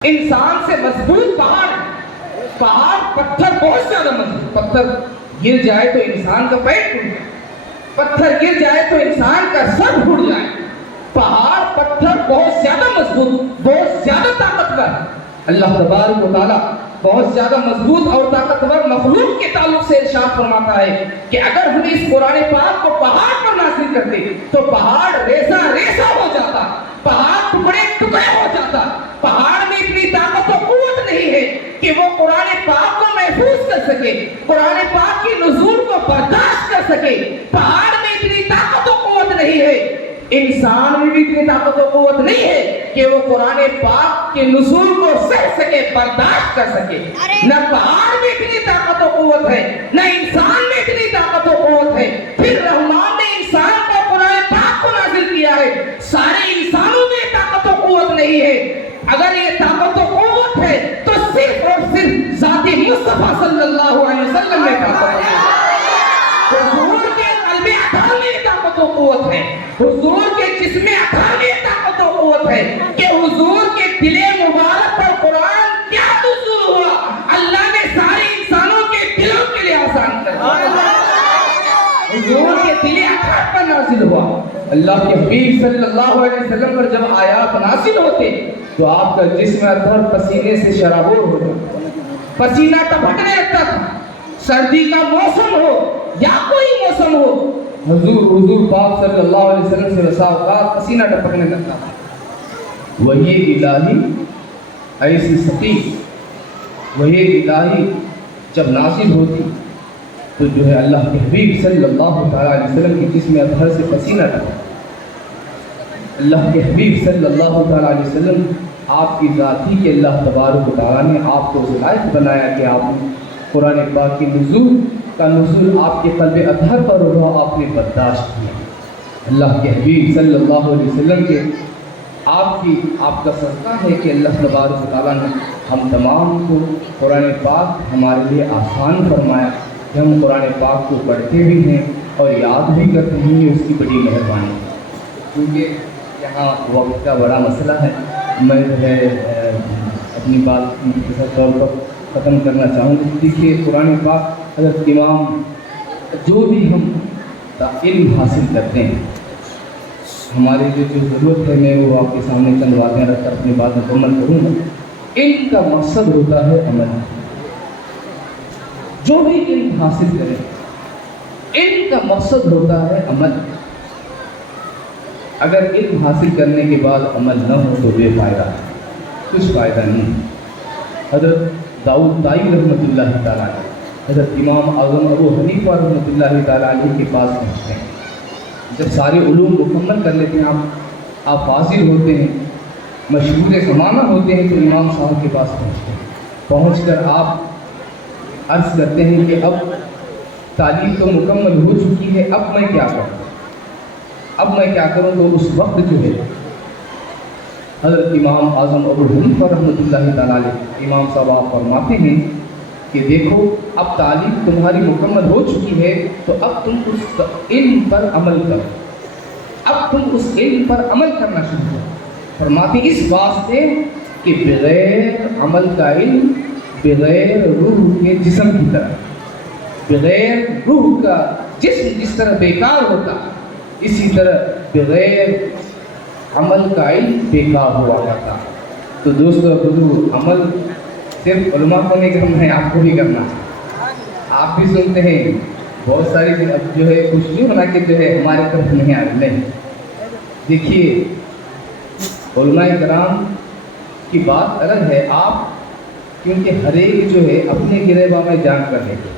انسان سے مضبوط پہاڑ پتھر بہت زیادہ مضبوط. پتھر گر جائے تو انسان کا پیر ٹوٹ جائے, پتھر گر جائے تو انسان کا سر ٹوٹ جائے. پہاڑ پتھر بہت زیادہ مضبوط, بہت زیادہ طاقتور. اللہ تبارک و تعالیٰ بہت زیادہ مضبوط اور طاقتور مخلوق کے تعلق سے ارشاد فرماتا ہے کہ اگر ہم اس قرآن پاک کو پہاڑ پر نازل کرتے تو پہاڑ ریزہ ریزہ ہو جاتا, پہاڑ ٹکڑے ٹکڑے ہو جاتا. پہاڑ میں اتنی طاقت و قوت نہیں ہے کہ وہ قرآن پاک کو محفوظ کر سکے, قرآن پاک کی نزول کو برداشت کر سکے. پہاڑ میں اتنی طاقت و قوت نہیں ہے, انسان میں بھی اتنی طاقت و قوت نہیں ہے کہ وہ قرآن پاک کے نزول کو سہ سکے, برداشت کر سکے. نہ پہاڑ میں اتنی طاقت و قوت ہے, نہ انسان میں اتنی طاقت و قوت ہے. پھر رحمان نے انسان کو قرآن پاک کو نازل کیا ہے. سارے انسانوں میں طاقت و قوت نہیں ہے. اگر یہ طاقت و قوت ہے تو صرف اور صرف ذات مصطفیٰ صلی اللہ علیہ وسلم میں طاقت ہے. حضور کے قلب اطہر میں طاقت و قوت ہے, حضور کے جسم اطہر میں طاقت و قوت ہے کہ حضور کے دل مبارک پر قرآن کیا نزول ہوا, اللہ نے سارے انسانوں کے دلوں کے لیے آسان کر دیا. حضور کے دل اطہر پر نازل ہوا. اللہ کے حبیب صلی اللہ علیہ وسلم پر جب آیات نازل ہوتے تو آپ کا جسم اطہر پسینے سے شرابور ہو جاتا, پسینہ ٹپکنے لگتا تھا. سردی کا موسم ہو یا کوئی موسم ہو, حضور پاک صلی اللہ علیہ وسلم سے بسا اوقات پسینہ ٹپکنے لگتا تھا. وحی الہی ایسی سقی, وحی الہی جب نازل ہوتی تو جو ہے اللہ کے حبیب صلی اللہ تعالیٰ علیہ وسلم کی جسم اطہر سے پسینہ ٹپکتا. اللہ کے حبیب صلی اللہ تعالیٰ علیہ وسلم آپ کی ذات ہی کہ اللہ تبارک و تعالیٰ نے آپ کو لائق بنایا کہ آپ نے قرآن پاک کی نزول آپ کے قلب اطہر پر ہوا, آپ نے برداشت کیا. اللہ کے حبیب صلی اللہ علیہ وسلم کے آپ کا صدقہ ہے کہ اللہ تبارک و تعالیٰ نے ہم تمام کو قرآن پاک ہمارے لیے آسان فرمایا کہ ہم قرآن پاک کو پڑھتے بھی ہیں اور یاد بھی کرتے ہیں. یہ اس کی بڑی مہربانی ہے. کیونکہ یہاں وقت کا بڑا مسئلہ ہے, میں جو ہے اپنی بات مختصر طور پر ختم کرنا چاہوں گا. دیکھیے قرآن پاک حضرت امام جو بھی ہم علم حاصل کرتے ہیں, ہماری جو ضرورت ہے میں وہ آپ کے سامنے چند باتیں رکھ کر اپنی بات مکمل کروں گا. علم کا مقصد ہوتا ہے عمل. جو بھی علم حاصل کرے علم کا مقصد ہوتا ہے عمل. اگر علم حاصل کرنے کے بعد عمل نہ ہو تو بے فائدہ, کچھ فائدہ نہیں. حضرت داؤد طائی رحمۃ اللہ تعالیٰ علیہ, حضرت امام اعظم ابو حنیفہ رحمۃ اللہ تعالیٰ علیہ کے پاس پہنچتے ہیں. جب سارے علوم مکمل کر لیتے ہیں, آپ فاضل ہوتے ہیں, مشہور زمانہ ہوتے ہیں, تو امام صاحب کے پاس پہنچتے ہیں. پہنچ کر آپ عرض کرتے ہیں کہ اب تعلیم تو مکمل ہو چکی ہے, اب میں کیا کروں, اب میں کیا کروں. تو اس وقت جو ہے حضرت امام اعظم ابو حنیفہ رحمۃ اللہ تعالیٰ علیہ امام صاحب آپ فرماتے ہیں کہ دیکھو اب تعلیم تمہاری مکمل ہو چکی ہے, تو اب تم اس علم پر عمل کرو, اب تم اس علم پر عمل کرنا شروع کرو. فرماتے اس واسطے کہ بغیر عمل کا علم بغیر روح کے جسم کی طرح, بغیر روح کا جسم جس طرح بیکار ہوتا اسی طرح بغیر عمل کا علم بیکار ہوا کرتا. تو دوستو بزرگ, عمل صرف علماء کو نہیں کرنا ہے, آپ کو بھی کرنا ہے. آپ بھی سنتے ہیں بہت ساری جو ہے کچھ بھی بنا کے جو ہے ہمارے طرف نہیں آ رہے. دیکھیے علماء کرام کی بات الگ ہے, آپ کیونکہ ہر ایک جو ہے اپنے گریباں میں جان کر دیکھے,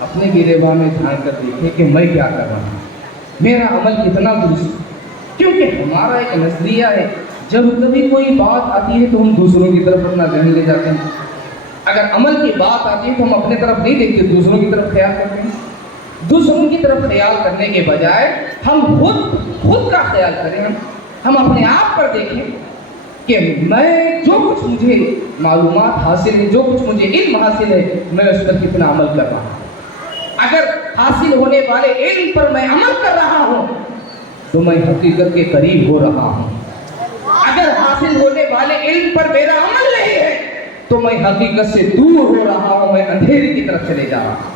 اپنے گریباں میں جان کر دیکھے کہ میں کیا کر رہا ہوں, میرا عمل کتنا درست. کیونکہ ہمارا ایک نظریہ ہے, جب کبھی کوئی بات آتی ہے تو ہم دوسروں کی طرف اپنا ذہن لے جاتے ہیں. اگر عمل کی بات آتی ہے تو ہم اپنے طرف نہیں دیکھتے, دوسروں کی طرف خیال کرتے ہیں. دوسروں کی طرف خیال کرنے کے بجائے ہم خود کا خیال کریں, ہم اپنے آپ پر دیکھیں کہ میں جو کچھ مجھے معلومات حاصل ہے, جو کچھ مجھے علم حاصل ہے, میں اس پر کتنا عمل کر رہا ہوں. اگر حاصل ہونے والے علم پر میں عمل کر رہا ہوں تو میں حقیقت کے قریب ہو رہا ہوں. اگر حاصل ہونے والے علم پر میرا عمل نہیں تو میں حقیقت سے دور ہو رہا ہوں، میں اندھیرے کی طرف چلے جا رہا ہوں۔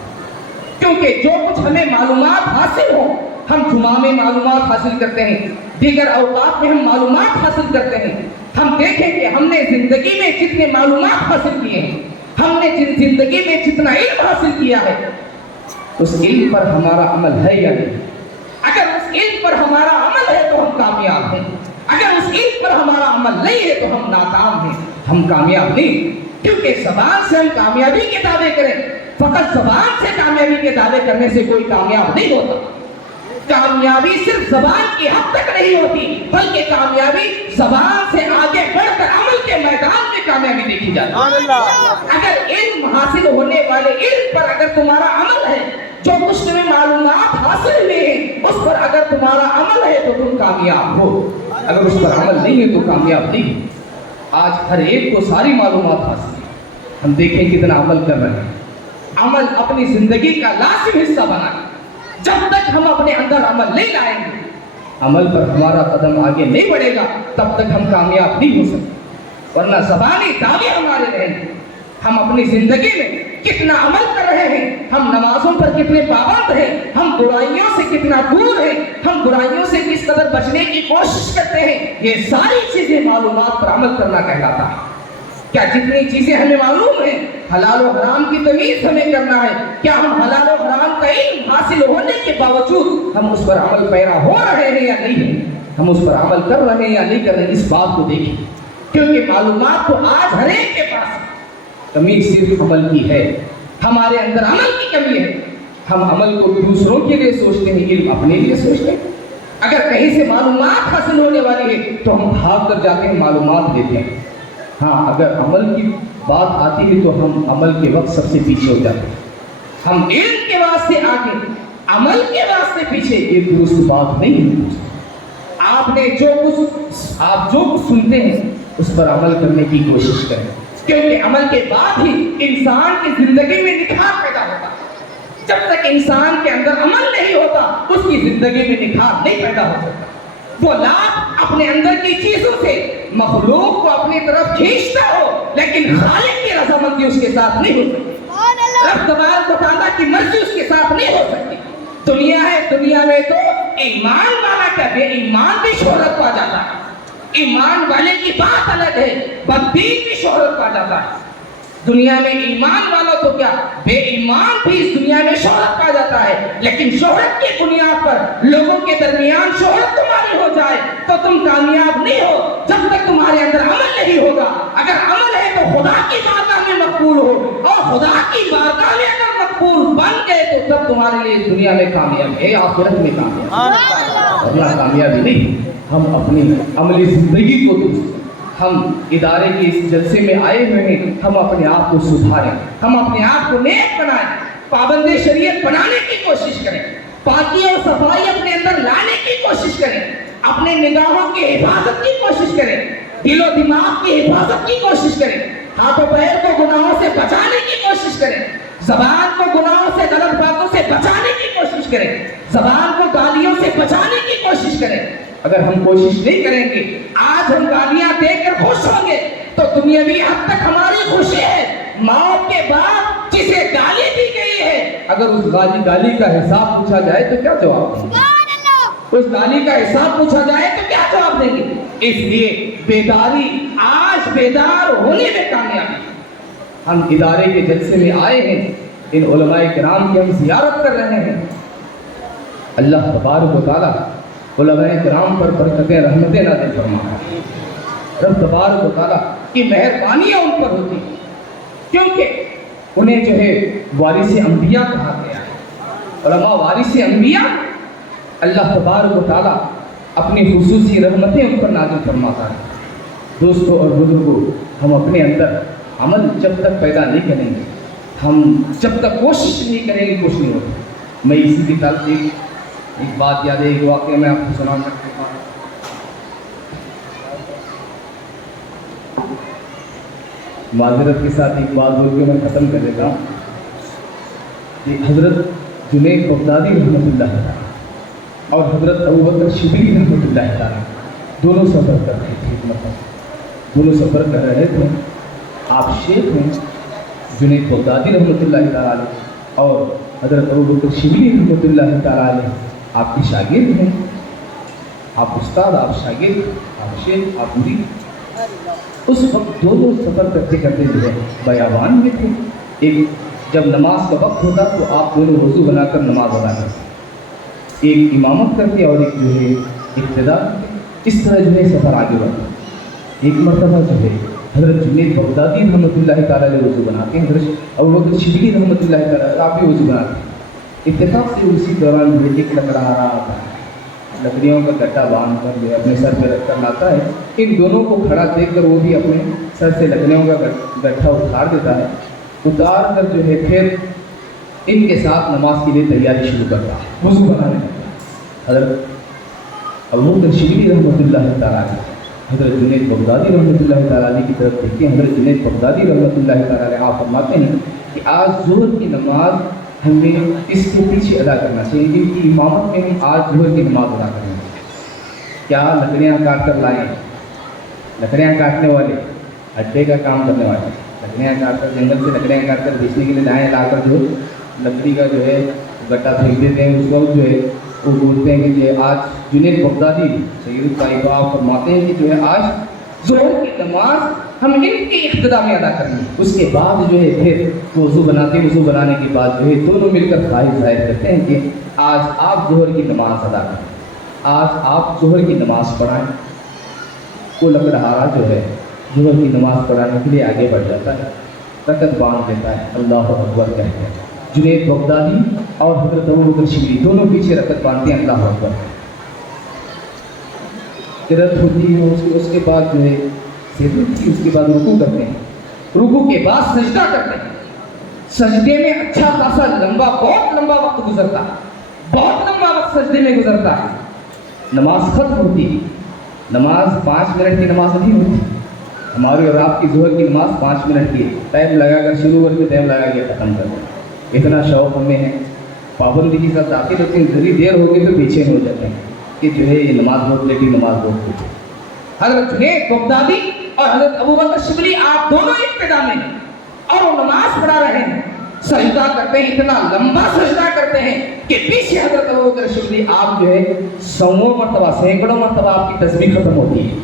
کیونکہ جو کچھ ہمیں معلومات حاصل ہو، ہم جمعہ میں معلومات حاصل کرتے ہیں، دیگر اوقات میں ہم معلومات حاصل کرتے ہیں۔ ہم دیکھیں کہ ہم نے زندگی میں جتنے معلومات حاصل کیے ہیں، ہم نے زندگی میں جتنا علم حاصل کیا ہے، اس علم پر ہمارا عمل ہے یا نہیں؟ اگر اس علم پر ہمارا عمل ہے تو ہم کامیاب ہیں، اگر اس علم پر ہمارا عمل نہیں ہے تو ہم ناکام ہیں، ہم کامیاب نہیں۔ کیونکہ زبان سے ہم کامیابی کے دعوے کریں، فقط زبان سے کامیابی کے دعوے کرنے سے کوئی کامیاب نہیں ہوتا۔ کامیابی صرف زبان کی حد تک نہیں ہوتی، بلکہ کامیابی زبان سے آگے بڑھ کر عمل کے میدان میں کامیابی دیکھی جاتی ہے۔ اگر علم حاصل ہونے والے علم پر اگر تمہارا عمل ہے، جو کچھ تمہیں معلومات حاصل ہوئے ہیں اس پر اگر تمہارا عمل ہے تو تم کامیاب ہو، اگر اس پر عمل نہیں ہے تو کامیاب نہیں۔ آج ہر ایک کو ساری معلومات حاصل ہے، ہم دیکھیں کتنا عمل کر رہے ہیں۔ عمل اپنی زندگی کا لازم حصہ بنائیں۔ جب تک ہم اپنے اندر عمل نہیں لائیں گے، عمل پر ہمارا قدم آگے نہیں بڑھے گا، تب تک ہم کامیاب نہیں ہو سکتے۔ ورنہ زبانی دعوے ہمارے رہیں گے۔ ہم اپنی زندگی میں کتنا عمل کر رہے ہیں، ہم نمازوں پر کتنے پابند ہیں، ہم برائیوں سے کتنا دور ہیں، ہم برائیوں سے کس قدر بچنے کی کوشش کرتے ہیں، یہ ساری چیزیں معلومات پر عمل کرنا کہلاتا ہے۔ کیا جتنی چیزیں ہمیں معلوم ہیں، حلال و حرام کی تمیز ہمیں کرنا ہے، کیا ہم حلال و حرام کا علم حاصل ہونے کے باوجود ہم اس پر عمل پیرا ہو رہے ہیں یا نہیں ہیں، ہم اس پر عمل کر رہے ہیں یا نہیں کر رہے ہیں، اس بات کو دیکھیں۔ کیونکہ معلومات تو آج ہر ایک کے پاس ہے، کمی صرف عمل کی ہے۔ ہمارے اندر عمل کی کمی ہے، ہم عمل کو دوسروں کے لیے سوچتے ہیں، علم اپنے لیے سوچتے ہیں۔ اگر کہیں سے معلومات حاصل ہونے والی ہے تو ہم بھاگ کر جاتے ہیں، معلومات لیتے ہیں۔ ہاں، اگر عمل کی بات آتی ہے تو ہم عمل کے وقت سب سے پیچھے ہو جاتے ہیں۔ ہم علم کے واسطے آگے، عمل کے واسطے پیچھے، یہ درست بات نہیں ہے۔ آپ جو کچھ سنتے ہیں اس پر عمل کرنے کی کوشش کریں، کیونکہ عمل کے بعد ہی انسان کی زندگی میں نکھار پیدا ہوتا ہے۔ جب تک انسان کے اندر عمل نہیں ہوتا اس کی زندگی میں نکھار نہیں پیدا ہو سکتا۔ وہ لاکھ اپنے اندر کی چیزوں سے مخلوق کو اپنی طرف کھینچتا ہو، لیکن خالق کی رضامندی اس کے ساتھ نہیں ہو سکتی، رب تبارک و تعالیٰ کی مرضی اس کے ساتھ نہیں ہو سکتی۔ دنیا ہے، دنیا میں تو ایمان والا کا بے ایمان بھی شہرت پا جاتا ہے، ایمان والے کی بات الگ ہے، بددین بھی شہرت پا جاتا ہے۔ دنیا میں ایمان والا تو کیا، بے ایمان بھی اس دنیا میں شہرت پا جاتا ہے، لیکن شہرت کی بنیاد پر لوگوں کے درمیان شہرت تمہاری ہو جائے تو تم کامیاب نہیں ہو جب تک تمہارے اندر عمل نہیں ہوگا۔ اگر عمل ہے تو خدا کی بارگاہ میں مقبول ہو، اور خدا کی بارگاہ میں اگر مقبول بن گئے تو تب تمہارے لیے اس دنیا میں کامیاب ہے، آخرت میں کامیاب، ورنہ کامیابی نہیں۔ ہم اپنی عملی زندگی کو ہم ادارے کے اس جلسے میں آئے ہوئے ہیں، ہم اپنے آپ کو سدھاریں، ہم اپنے آپ کو نیک بنائیں، پابند شریعت بنانے کی کوشش کریں، پاکی اور صفائی اپنے اندر لانے کی کوشش کریں، اپنے نگاہوں کی حفاظت کی کوشش کریں، دل و دماغ کی حفاظت کی کوشش کریں، ہاتھ و پیر کو گناہوں سے بچانے کی کوشش کریں، زبان کو گناہوں سے غلط باتوں سے بچانے کی کوشش کریں، زبان کو گالیوں سے بچانے کی کوشش کریں۔ اگر ہم کوشش نہیں کریں گے، آج ہم گالیاں دے کر خوش ہوں گے تو دنیاوی حد تک ہماری خوشی ہے، موت کے بعد جسے گالی دی گئی ہے اگر اس گالی کا حساب پوچھا جائے تو کیا جواب دیں گے؟ اس گالی کا حساب پوچھا جائے تو کیا جواب دیں گے؟ اس لیے بیداری، آج بیدار ہونے میں کامیابی۔ ہم ادارے کے جلسے میں آئے ہیں، ان علماء کرام کی ہم زیارت کر رہے ہیں۔ اللہ تبارک و تعالیٰ علماء کرام پر برکتیں رحمتیں نازل فرمائے، رب تبارک و تعالیٰ کی مہربانیاں ان پر ہوتی، کیونکہ انہیں جو ہے وارث انبیاء کہا گیا ہے۔ علماء وارث انبیاء، اللہ تبارک و تعالیٰ اپنی خصوصی رحمتیں ان پر نازل فرماتا ہے۔ دوستوں اور بزرگوں، ہم اپنے اندر عمل جب تک پیدا نہیں کریں گے، ہم جب تک کوشش نہیں کریں گے، کچھ نہیں ہوتا۔ میں اسی کی تعلق ایک بات یاد ہے، ایک واقعہ میں آپ کو سنا سکتا ہوں۔ معذرت کے ساتھ ایک بات بول کے میں ختم کر دیتا ہوں کہ حضرت جنید بغدادی رحمۃ اللہ تعالیٰ اور حضرت ابوبکر شبلی رحمۃ اللہ تعالیٰ دونوں سفر کر رہے تھے، دونوں سفر کر رہے تھے۔ آپ شیخ ہیں جنید بغدادی رحمۃ اللہ تعالیٰ علیہ اور حضرت ابوبکر شبلی رحمۃ اللہ تعالیٰ علیہ آپ کے شاگرد ہیں. آپ استاد، آپ شاگرد، آپ شیخ، آپ مرید. اس وقت دونوں سفر کرتے کرتے جو ہے بیابان میں تھے. ایک جب نماز کا وقت ہوتا تو آپ دونوں وضو بنا کر نماز ادا کرتے، ایک امامت کرتے اور ایک جو ہے اقتدا کرتے. اس طرح جو ہے سفر آگے بڑھتا. ایک مرتبہ جو ہے حضرت جنید بغدادی رحمۃ اللہ تعالیٰ علیہ وضو بناتے ہیں، حضرت ابوبکر شبلی رحمۃ اللہ تعالیٰ علیہ آپ بھی وضو بناتے ہیں. اتفاق سے اسی دوران جو ایک لکڑا آ رہا تھا، لکڑیوں کا گٹا باندھ کر جو ہے اپنے سر پہ رکھ کر لاتا ہے. ان دونوں کو کھڑا دیکھ کر وہ بھی اپنے سر سے لکڑیوں کا گٹھا اتار دیتا ہے. اتار کر جو ہے پھر ان کے ساتھ نماز کے لیے تیاری شروع کرتا ہے، وضو بنانے لگتا. حضرت ابوبکر شبلی رحمۃ اللہ تعالیٰ علیہ حضرت جنید بغدادی رحمۃ اللہ تعالیٰ علیہ کی طرف دیکھتے ہیں. حضرت جنید بغدادی رحمۃ اللہ تعالیٰ علیہ آپ فرماتے ہیں کہ آج ظہر کی نماز ہمیں اس کے پیچھے ادا کرنا چاہیے، کیونکہ امامت میں ہم آج ظہر کی نماز ادا کریں گے. کیا لکڑیاں کاٹ کر لائیں، لکڑیاں کاٹنے والے، اڈے کا کام کرنے والے، لکڑیاں کاٹ کر جنگل سے لکڑیاں کاٹ کر بیچنے کے لیے لائیں، لا کر جو لکڑی کا جو ہے گٹا پھینک دیتے ہیں. اس وقت جو ہے وہ بولتے ہیں کہ یہ آج جنید بغدادی سید الطائفہ آپ فرماتے ہیں کہ جو ہے آج ظہر کی نماز ہم ان کی اقتدا میں ادا کریں گے. اس کے بعد جو ہے پھر وضو بناتے ہیں. وضو بنانے کے بعد جو ہے دونوں مل کر خواہش ظاہر کرتے ہیں کہ آج آپ ظہر کی نماز ادا کریں، آج آپ ظہر کی نماز پڑھائیں. وہ لکڑہارا جو ہے ظہر کی نماز پڑھانے کے لیے آگے بڑھ جاتا ہے، رکعت باندھ دیتا ہے، اللہ اکبر کہتے ہیں. جنید بغدادی اور حضرت ابوبکر شبلی دونوں پیچھے رکعت باندھتے ہیں، اللہ اکبر. قرات ہوتی ہے، اس کے بعد جو ہے سجدہ کی، اس کے بعد رکوع کرتے ہیں. رکوع کے بعد سجدہ کرتے ہیں. سجدے میں اچھا خاصا لمبا، بہت لمبا وقت گزرتا ہے، بہت لمبا وقت سجدے میں گزرتا ہے. نماز ختم ہوتی ہے. نماز 5 منٹ کی نماز نہیں ہوتی. ہماری اور آپ کی ظہر کی نماز 5 منٹ کی، ٹائم لگا کر شروع کر کے ٹائم لگا کے ختم کر دیں. اتنا شوق ہمیں ہے، پابندی کے ساتھ داخل ہوتے ہیں. ذری دیر ہو گئی تو پیچھے ہو جاتے ہیں کہ جو ہے یہ نماز بہت لیٹی، نماز بہت لیٹی. حضرت جنید بغدادی اور حضرت ابوبکر شبلی آپ دونوں ابتدا میں ہیں اور وہ نماز پڑھا رہے ہیں. سجدہ کرتے ہیں، اتنا لمبا سجدہ کرتے ہیں کہ پیچھے حضرت ابوبکر شبلی آپ جو ہے 100 مرتبہ، سینکڑوں مرتبہ آپ کی تسبیح ختم ہوتی ہے.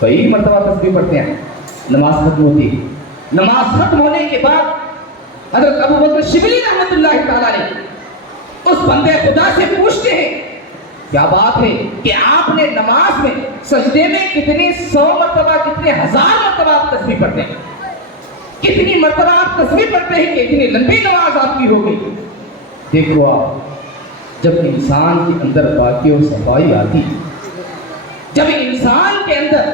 کئی مرتبہ تسبیح پڑھتے ہیں، نماز ختم ہوتی ہے. نماز ختم ہونے کے بعد حضرت ابوبکر شبلی رحمۃ اللہ تعالیٰ علیہ اس بندے خدا سے پوچھتے ہیں کیا بات ہے کہ آپ نے نماز میں سجدے میں کتنی 100 مرتبہ، کتنے 1000 مرتبہ آپ تسبیح پڑھتے ہیں، کتنی مرتبہ آپ تسبیح پڑھتے ہیں کہ اتنی لمبی نماز آپ کی ہو گئی. دیکھو آپ، جب انسان کے اندر پاکی اور صفائی آتی، جب انسان کے اندر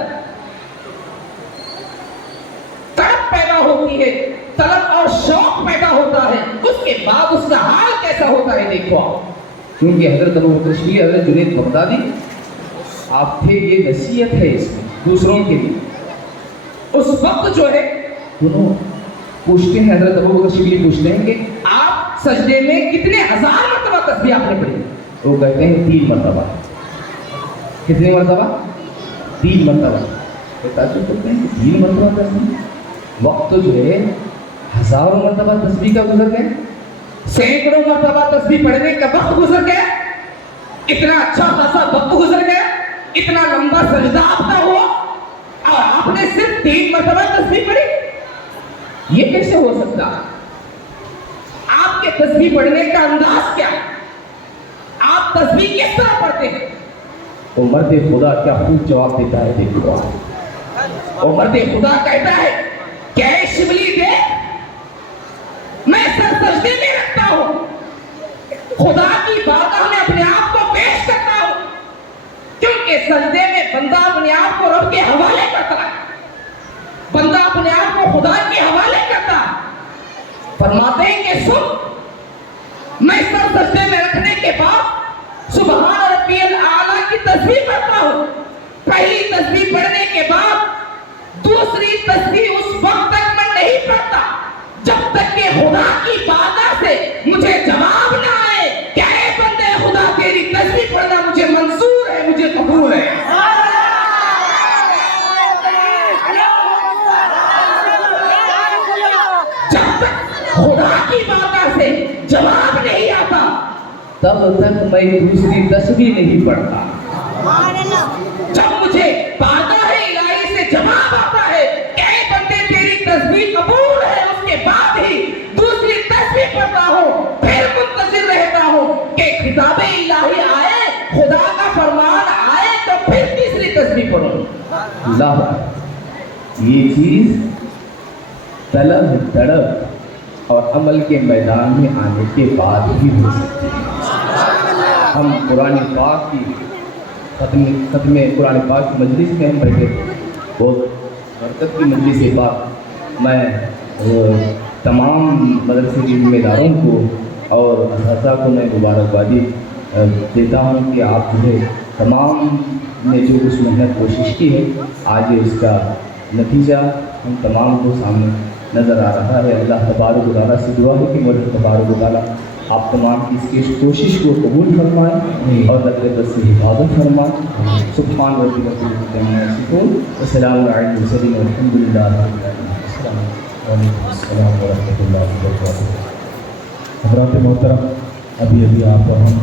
طلب پیدا ہوتی ہے، طلب اور شوق پیدا ہوتا ہے، اس کے بعد اس کا حال کیسا ہوتا ہے دیکھو آپ. کیونکہ حضرت ابوبکر شبلی، حضرت جنید بغدادی آپ تھے، یہ نصیحت ہے اس میں دوسروں کے لیے. اس وقت جو ہے دونوں پوچھتے ہیں، حضرت ابوبکر شبلی پوچھتے ہیں کہ آپ سجدے میں کتنے 1000 مرتبہ تسبیح آپ نے پڑھی؟ وہ کہتے ہیں 3 مرتبہ. کتنی مرتبہ؟ 3 مرتبہ. تعجب کرتے ہیں کہ 3 مرتبہ تسبیح. وقت تو جو ہے ہزاروں مرتبہ تسبیح کا گزر گئے، سینکڑوں مرتبہ تسبیح پڑھنے کا وقت گزر گیا، اتنا اچھا خاصا وقت گزر گیا، اتنا لمبا سجدہ آپ کا ہوا اور آپ نے صرف 3 مرتبہ تسبیح پڑھی. یہ کیسے ہو سکتا؟ آپ کے تسبیح پڑھنے کا انداز کیا؟ آپ تسبیح کس طرح پڑھتے ہیں؟ وہ مرد خدا کیا خوب جواب دیتا ہے. دیکھو وہ مرد خدا کہتا ہے کہ اے شبلی دیکھ، میں سر سجدے میں رکھتا ہوں، خدا کی بارگاہ میں اپنے آپ کو پیش کرتا ہوں، کیونکہ سجدے میں بندہ اپنے آپ کو رب کے حوالے کرتا ہے، بندہ اپنے آپ کو خدا کے حوالے کرتا ہے. فرماتے ہیں کہ سن، میں سر سجدے میں رکھنے کے بعد سبحان ربی الاعلیٰ کی تسبیح پڑھتا ہوں. پہلی تسبیح پڑھنے کے بعد دوسری تسبیح اس وقت تک میں نہیں پڑھتا جب تک کہ خدا کی بارگاہ سے مجھے جواب نہ آئے کہ اے بندے خدا، تیری تسبیح پڑھنا مجھے منظور ہے، مجھے قبول ہے. تک خدا کی بارگاہ سے جواب نہیں آتا تب تک میں دوسری تسبیح نہیں پڑھتا. جب مجھے بارگاہ الہی سے جواب آتا ہے کہ اے بندے تیری تسبیح قبول ہے، اس کے بعد ہی دوسری تسبیح پڑھتا ہوں، پھر منتظر رہتا ہوں کہ خطاب الہی آئے، خدا کا فرمان آئے تو پھر تیسری تسبیح پڑھوں. اللہ، یہ چیز طلب تڑپ اور عمل کے میدان میں آنے کے بعد ہی ہو سکتی ہے. ہم قرآن پاک کی ختم قرآن پاک کی مجلس میں ہم بیٹھے تھے، بہت برکت کی مجلس کے بعد میں تمام مدرسے کے ذمہ داروں کو اور اساتذہ کو میں مبارکبادی دیتا ہوں کہ آپ جو ہے تمام نے جو کچھ محنت کوشش کی ہے، آج اس کا نتیجہ ہم تمام کو سامنے نظر آ رہا ہے. اللہ تبارک و تعالیٰ سے دعا ہے کہ مولا تبارک و تعالیٰ آپ تمام کی اس کی کوشش کو قبول فرمائیں اور نظر بد سے حفاظت فرمائیں. سبحان ربک رب العزت عما یصفون وسلام علی المرسلین والحمد للہ رب العالمین. السلام ورحمۃ اللہ وبرکاتہ. حضرات محترم، ابھی آپ کو ہم